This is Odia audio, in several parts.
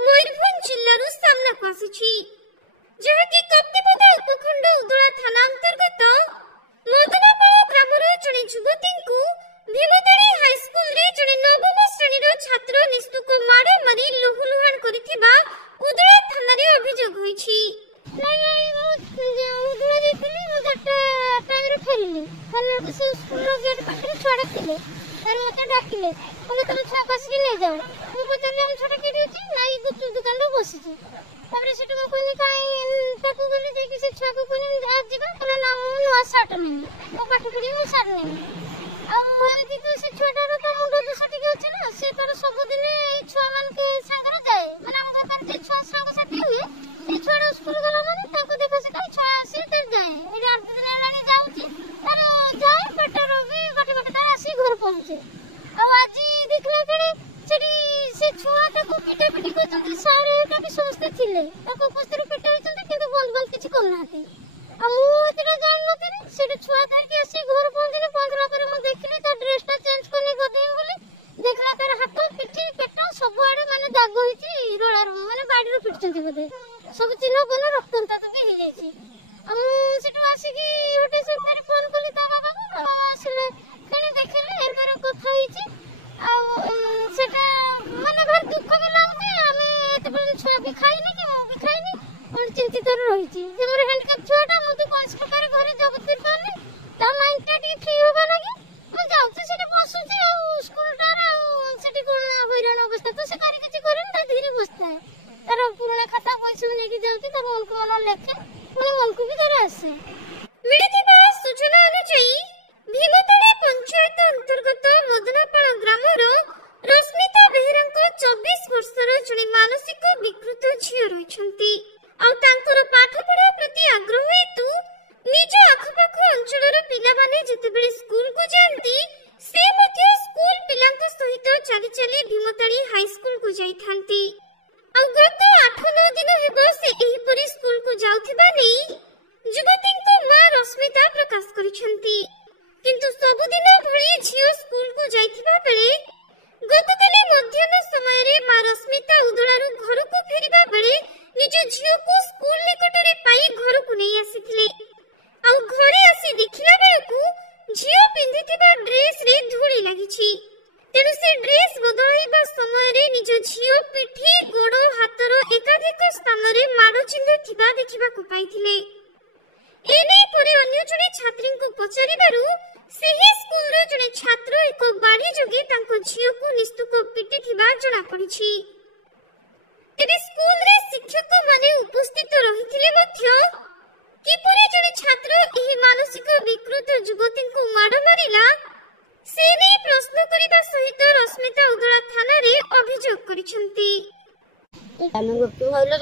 मयूरभंज जिल्लारू सामनाକୁ ଆସିଛି ଯାହାକି କପ୍ତିପଦା ଉପଖଣ୍ଡ ଉଦଳା ଥାନା ଅନ୍ତର୍ଗତ ମଦନାପାଳ ଗ୍ରାମର ଜଣେ ଯୁବତୀଙ୍କୁ ଭୀମତାଳି ହାଇସ୍କୁଲରେ ଜଣେ ନବମ ଶ୍ରେଣୀର ଛାତ୍ର ନିସ୍ତୁକ ମାଡ଼ ମାରି ଲୁହୁଲୁହାଣ କରିଥିବା ଉଦଳା ଥାନାରେ ଅଭିଯୋଗ ହୋଇଛି। ଉଦଳା ଯାଇଥିଲି ମୁଁ 4ଟା ଟାଇମରେ ଫେରିଲି ସେ ସ୍କୁଲର ଗେଟ୍ ପାଖରେ ଛୁଆଟା ଥିଲେ ମତେ ଡାକିଲେ କହିଲେ ତମ ଛୁଆକୁ ଆସିକି ନେଇଯାଅ। ମୁଁ ପଚାରିଲି ଆମ ଛୁଆଟା କେଠି ଅଛି ନା ଏଇ ଗୁପଚୁପ ଦୋକାନରେ ବସିଛି। ତାପରେ ସେଠୁ ମୁଁ କହିଲି କାଇଁ ତାକୁ ଗଲି ଯାଇକି ସେ ଛୁଆକୁ କହିଲି ଆଜି ଯିବା କହିଲେ ନା ମୁଁ ନୂଆ ସାର୍ଟ ନେବି ମୋ ପାଠ ପଢ଼ିବି ମୁଁ ସାର୍ଟ ନେବି। ଆଉ ମୁଁ ଏମିତି ତ ସେ ଛୁଆଟାର ତା ମୁଣ୍ଡ ଦୋଷ ଟିକେ ଅଛି ନା ସେ ତାର ସବୁଦିନ ଏଇ ଛୁଆମାନଙ୍କ ସାଙ୍ଗରେ ଯାଏ ମାନେ ଆମ ଗାଁରେ ଯେ ଛୁଆ ସାଙ୍ଗସାଥି ହୁଏ ସେ ଛୁଆଟା ସ୍କୁଲ ଗଲା ମାନେ ତାଙ୍କୁ ଦେଖା ସେକା ଛୁଆ ଆସି ତାର ଯାଏ ଏଠି 8 ଦିନ ହେଲାଣି ଯାଉଛି ତାର ଯାଏ ପେଟର ବି ଗୋଟେ ଗୋଟେ ତାର ଆସି ଘରେ ପହଞ୍ଚେ। ଆଉ ଆଜି ଦେଖିଲା ବେଳେ ସେଠି ସେ ଛୁଆ ତାକୁ ପିଟା ପିଟି କରୁଛନ୍ତି ସାର୍ ଏକା ବି ସମସ୍ତେ ଥିଲେ ତାକୁ ଉପସ୍ଥିତ ପିଟା ହେଇଛନ୍ତି କିନ୍ତୁ ବନ୍ଦ କିଛି କରୁନାହାନ୍ତି। ଆଉ ମୁଁ ଏତେଟା ଜାଣିନଥିଲି ସେଠି ଛୁଆ ଧରିକି ଆସି ଘରେ ପହଞ୍ଚିଲା ପରେ ମୁଁ ଦେଖିଲି ତା ଡ୍ରେସଟା ଚେଞ୍ଜ କରି ଗଦେଇବି ବୋଲି ଦେଖିଲା ତାର ହାତ ପିଠି ପେଟ ସବୁଆଡେ ମାନେ ଦାଗ ହେଇଛି ରୋଳାର ମାନେ ବାଡିରୁ ପିଟିଛନ୍ତି ବୋଧେ ସବୁ ଚିହ୍ନ ବନ ରକ୍ତାକ୍ତ ବି ହେଇଯାଇଛି। ଆଉ ମୁଁ ସେଠୁ ଆସିକି ଗୋଟେ ସେଠାରେ ଫୋନ କଲି ତା ବାବାଙ୍କୁ ଆସିଲେ କେଣେ ଦେଖିଲେ ଏର କଥା ହେଇଛି। ଆଉ ସେଟା ମାନେ ଭାରି ଦୁଃଖ ବି ଲାଗୁଛି ଆମେ ଏତେବେଳେ ଛୁଆ ବି ଖାଇନି କି ମୁଁ ବି ଖାଇନି ଚିନ୍ତିତରେ ରହିଛି ଯେ ମୋର ହ୍ୟାଣ୍ଡିକାପ୍ ଛୁଆଟା ମୁଁ ତ କୌଣସି ପ୍ରକାର ଘରେ ଜବତ କରିପାରୁନି ତା ମାଇଣ୍ଡଟା ଟିକେ ଫ୍ରି ହବା ଲାଗି ମୁଁ ଯାଉଛି ସେଠି ବସୁଛି ଆଉ ସ୍କୁଲଟାର ଆଉ ସେଠି କଣ ହଇରାଣ ଅବସ୍ଥା ତ ସେ କାରି କିଛି କରେନି ତା ଧୀରେ ବସିଥାଏ ତାର ପୁରୁଣା ଖାତା ପଇସା ନେଇକି ଯାଉଛି ତାର ମନକୁ ମନ ଲେଖେ ପୁଣି ମନକୁ ବି ତାର ଆସେ। ମିଳିଥିବା ସୂଚନା ଅନୁଯାୟୀ ଭୀମତାଳି ପଞ୍ଚାୟତ ଅନ୍ତର୍ଗତ ମଦନାପାଳ ଗ୍ରାମର ରଶ୍ମିତା ବେହେରାଙ୍କ 24 ବର୍ଷର ଜଣେ ମାନସିକ ବିକୃତ ଝିଅ ରହିଛନ୍ତି। ଆଉ ତାଙ୍କର ପାଠପଢା ପ୍ରତି ଆଗ୍ରହ ହେତୁ ନିଜ ଆଖପାଖ ଅଞ୍ଚଳର ପିଲାମାନେ ଯେତେବେଳେ ସ୍କୁଲକୁ ଯାଆନ୍ତି ସେ ମଧ୍ୟ ସ୍କୁଲ ପିଲାଙ୍କ ସହିତ ଚାଲି ଚାଲି ଭୀମତାଳି ହାଇସ୍କୁଲକୁ ଯାଇଥାନ୍ତି। ଆଉ ଗତ 8-9 ଦିନ ହେବ ସେ ଏହିପରି ସ୍କୁଲକୁ ଯାଉଥିବା ନେଇ ଯୁବତୀଙ୍କ ମା ରଶ୍ମିତା ପ୍ରକାଶ କରିଛନ୍ତି। କିନ୍ତୁ ସବୁଦିନ ଭଳି ଝିଅ ସ୍କୁଲକୁ ଯାଇଥିବା ବେଳେ ଗତକାଲି ମଧ୍ୟାହ୍ନ ସମୟରେ ମା ରଶ୍ମିତା ଉଦଳାରୁ ଘରକୁ ଫେରିବା ବେଳେ ନିଜ ଝିଅକୁ ସ୍କୁଲ ନିକଟରେ ପାଇ ଘରକୁ ନେଇ ଆସିଥିଲେ। ଆଉ ଘରେ ଆସି ଦେଖିଲା ବେଳକୁ ଝିଅ ପିନ୍ଧିଥିବା ଡ୍ରେସରେ ଧୂଳି ଲାଗିଛି। ତେଣୁ ସେ ଡ୍ରେସ ବଦଳାଇବା ସମୟରେ ନିଜ ଝିଅ ପିଠି ଗୋଡ଼ ହାତର ଏକାଧିକ ସ୍ଥାନରେ ମାଡ଼ ଚିହ୍ନ ଥିବା ଦେଖିବାକୁ ପାଇଥିଲେ। ଏନେଇ ପରେ ଅନ୍ୟ ଜଣେ ଛାତ୍ରୀଙ୍କୁ ପଚାରିବାରୁ ସେହି ସ୍କୁଲର ଜଣେ ଛାତ୍ର ଏକ ବାଡ଼ି ଯୋଗେ ତାଙ୍କ ଝିଅକୁ ନିସ୍ତୁକ ପିଟିଥିବା ଜଣାପଡ଼ିଛି। ତେବେ ସ୍କୁଲରେ ଶିକ୍ଷକମାନେ ଉପସ୍ଥିତ ରହିଥିଲେ ମଧ୍ୟ କିପରି ଜଣେ ଛାତ୍ର ଏହି ମାନସିକ ବିକୃତ ଯୁବତୀଙ୍କୁ ମାଡ଼ ମାରିଲା ସେ ନେଇ ପ୍ରଶ୍ନ କରିବା ସହିତ ରଶ୍ମିତା ଉଦଳା ଥାନାରେ ଅଭିଯୋଗ କରିଛନ୍ତି। ଆମେ ଗୁପଚୁପ ଖାଇଲା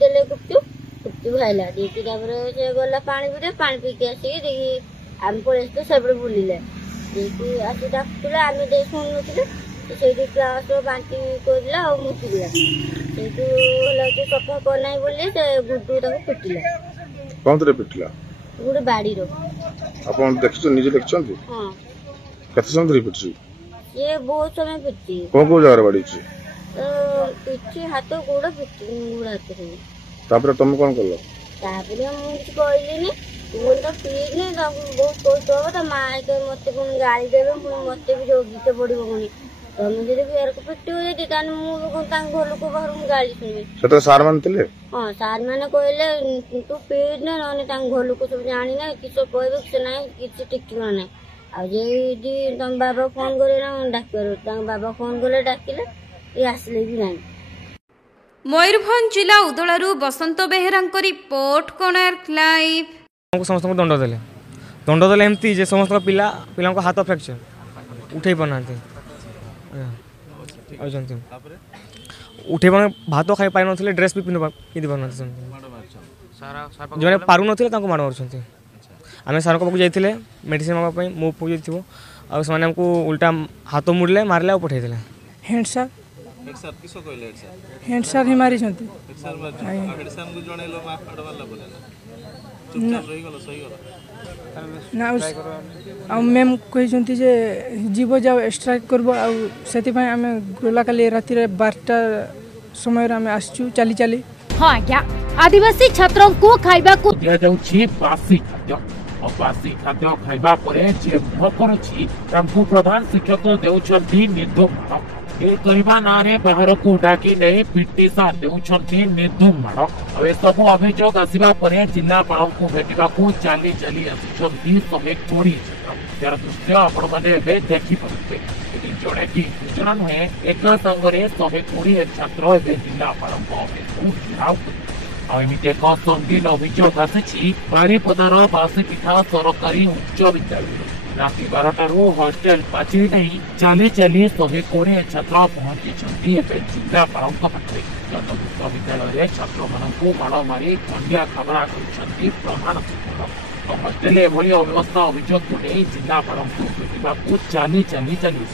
ଦେଲେ ଗୁପଚୁପ ଖାଇଲା ଦେଇକି ତାପରେ ସେ ଗଲା ପାଣି ପିଇଲେ ପାଣି ପିଇକି ଆସିକି ଦେଇକି ଆମେ ପଳେଇ ଆସିଲୁ ସେପଟେ ବୁଲିଲେ ଦେଇକି ଆସି ଡାକୁଥିଲେ ଆମେ ଦେଇ ଶୁଣୁନଥିଲେ ସେଇଠି କ୍ଲାସର ବାନ୍ତି କରିଲା ଆଉ ମୁତିଲା ସେଇଠୁ ହେଲା ଯେ ସଫା କରିନାହିଁ ବୋଲି ସେ ଗୁଡୁ ତାକୁ ପିଟିଲା। କଣରେ ପିଟିଲା? ଗୋଟେ ବାଡିର। ଆପଣ ଦେଖିଛନ୍ତି ନିଜେ ଦେଖିଛନ୍ତି? ହଁ। କେତେ ସମୟ ଧରି ପିଟିଛି? ସିଏ ବହୁତ ସମୟ ପିଟିଛି। କୋଉ ଜାଗାରେ ବାଡିଛି? ପିଠି ହାତ ଗୋଡ ପିଟି ଗୋଡ ହାତ ସବୁ। ତାପରେ ତମେ କଣ କଲ? ତାପରେ ମୁଁ କିଛି କହିଲିନି ମୁଁ ତ ପିଇନି ତାକୁ ବହୁତ କଷ୍ଟ ହବ ତା ମା ମତେ ପୁଣି ଗାଳି ଦେବେ ପୁଣି ମତେ ବି ଜଗିତେ ପଡିବ ପୁଣି ତମେ ଯଦି ଫେରକୁ ପିଟିବ ଯଦି ତାହେଲେ ମୁଁ ତାଙ୍କ ଘର ଲୋକ ପାଖରୁ ମୁଁ ଗାଳି ଶୁଣିବି। ସେତେବେଳେ ସାର୍ ମାନେ ଥିଲେ? ହଁ ସାର୍ ମାନେ କହିଲେ ତୁ ପିଇନେ ନହେଲେ ତାଙ୍କ ଘର ଲୋକ ସବୁ ଜାଣିନା କିଛି କହିବେ କିଛି ନାହିଁ କିଛି ଠିକଣା ନାହିଁ। ଆଉ ଯଦି ତମ ବାବା ଫୋନ କରିବେ ନା ଡାକିବାର ତାଙ୍କ ବାବା ଫୋନ କଲେ ଡାକିଲେ ଇଏ ଆସିଲେ ବି ନାହିଁ। ମୟୂରଭଞ୍ଜ ଜିଲ୍ଲା ଉଦଳାରୁ ବସନ୍ତ ବେହେରାଙ୍କ ରିପୋର୍ଟ କୋଣାର୍କ ଲାଇଭ୍। ସମସ୍ତଙ୍କୁ ଦଣ୍ଡ ଦେଲେ ଏମିତି ଯେ ସମସ୍ତ ପିଲାଙ୍କ ହାତ ଫ୍ରାକ୍ଚର ଉଠେଇ ପାରୁନାହାନ୍ତି ଉଠେଇ ଭାତ ଖାଇ ପାରୁନଥିଲେ ଡ୍ରେସ୍ ବି ପିନ୍ଧି ପାରୁନାହାନ୍ତି ଯେଉଁମାନେ ପାରୁନଥିଲେ ତାଙ୍କୁ ମାଡ଼ ମାରୁଛନ୍ତି। ଆମେ ସାର୍ଙ୍କ ପାଖକୁ ଯାଇଥିଲେ ମେଡ଼ିସିନ ନେବା ପାଇଁ ମୋ ପୁଅ ଯାଇଥିବ ଆଉ ସେମାନେ ଆମକୁ ଉଲ୍ଟା ହାତ ମୁଡ଼ିଲେ ମାରିଲେ ଆଉ ପଠାଇଥିଲେ। ହେଡ୍ ସାର୍ ହିଁ ମାରିଛନ୍ତି। ଆଉ ମ୍ୟାମ୍ କହିଛନ୍ତି ଯେ ଯିବ ଯାଉ ଷ୍ଟ୍ରାଇକ୍ କରିବ ଆଉ ସେଥିପାଇଁ ଆମେ ଗଲା କାଲି ରାତିରେ 12ଟା समय आम आसचु चली चली। हाँ आज्ञा आदिवासी छात्रों को खाइबा को दिया जाउछि बासी खाद्य और बासी खाद्य खाइबा परे जे मुह करूछि तांकु प्रधान शिक्षक देउछन्ति निर्धुम ए करबा नारे बाहर को डाकी नहीं पिटी सा देउछन्ति निर्धुम माड़ ए सब अभियोग आसिबा परे जिल्लापाल को भेटिबा को चाली चाली आसिछन्ति 120 यार दृश्य आपण माने बे देखि पड़ते जोड़े की सूचना नुहे एक संगरे 120 छात्र ए जिल्लापाल को एमती एक संगीन अभियोग आसी बारिपदार बासीपीठा सरकारी उच्च विद्यालय राति 12 हस्टेल पाचेरी नहीं चाली चाली 120 छात्र पहुंची जिलापाल पाखे विद्यालय छात्र मानू माड़ मारी खंडिया खाबरा कर प्रधान शिक्षक हस्टेल एभली अव्यवस्था अभियोग को नहीं जिलापाल चाली चाली चली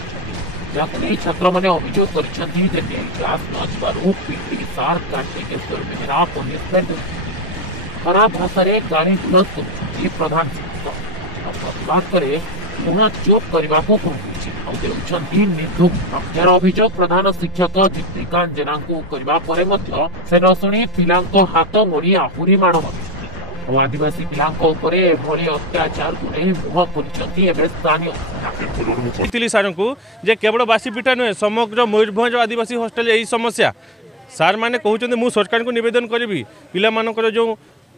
जहां छात्र मैंने अभियोग कर क्लास न पीटी सार कार्तिकेश्वर बेहरा पनिशमेंट खराब भाषा गाड़ी विरोध कर प्रधान शिक्षक प्रतिवाद करे पुनः चुप करने को कहते निर्धुम यार अभियोग प्रधान शिक्षक दीप्तिकांत जेना को करने से न शुणी पिला हाथ मोड़ी आहुरी माड़ और आदिवासी पिला अत्याचार को नहीं मुह कर स्थानीय सार को जे केवल बासीपीठा नुहे समग्र मयूरभंज आदिवासी हॉस्टल यही समस्या सार मैंने कहते मुझे सरकार को निवेदन करी पिला जो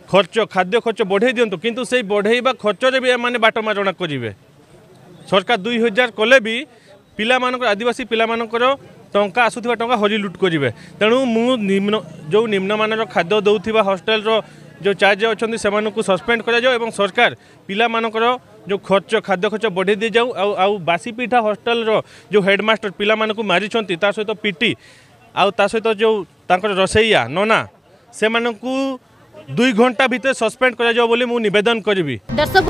खर्च खाद्य खर्च बढ़े दिंतु किंतु से बढ़ेवा खर्च भी एम बाट मारणा करेंगे सरकार 2000 कले भी पिला आदिवासी पिला टंका आसुवा टंका हरि लुट करेंगे तेणु निम्न जो निम्नमान खाद्य दौरा हॉस्टेल जो चार्ज अच्छा से सस्पेंड कर सरकार पिला जो खर्च खाद्य खर्च बढ़े दी जाऊ आउ बासीपीठा हॉस्टेल जो हेडमास्टर पिला मारी सहित पीटी आउ सहित जो रसैया नना से 2 घंटा भितर सस्पेंड कर निवेदन करी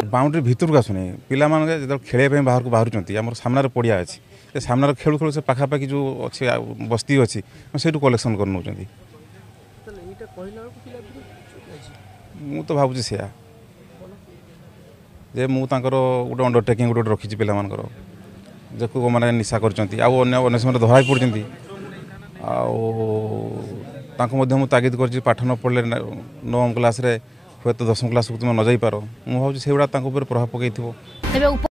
बाउंड्री भितर का आसुनी पिला जो खेल बाहर को बाहर आम सामने पड़िया अच्छी सामने खेलु खेलु से पाखापाखि जो अच्छी बस्ती अच्छी से कलेक्शन कर नौ मु तो भावुँ से जे मु गोटे अंडरटेकिंग गोटे रखी पिला जो मैंने निशा कर समय धरा पड़ती आदि तागिद कर पाठ न पढ़ले 9 क्लास रे हूँ तो 10 क्लास को तुम न जापार मुझे से प्रभाव पकड़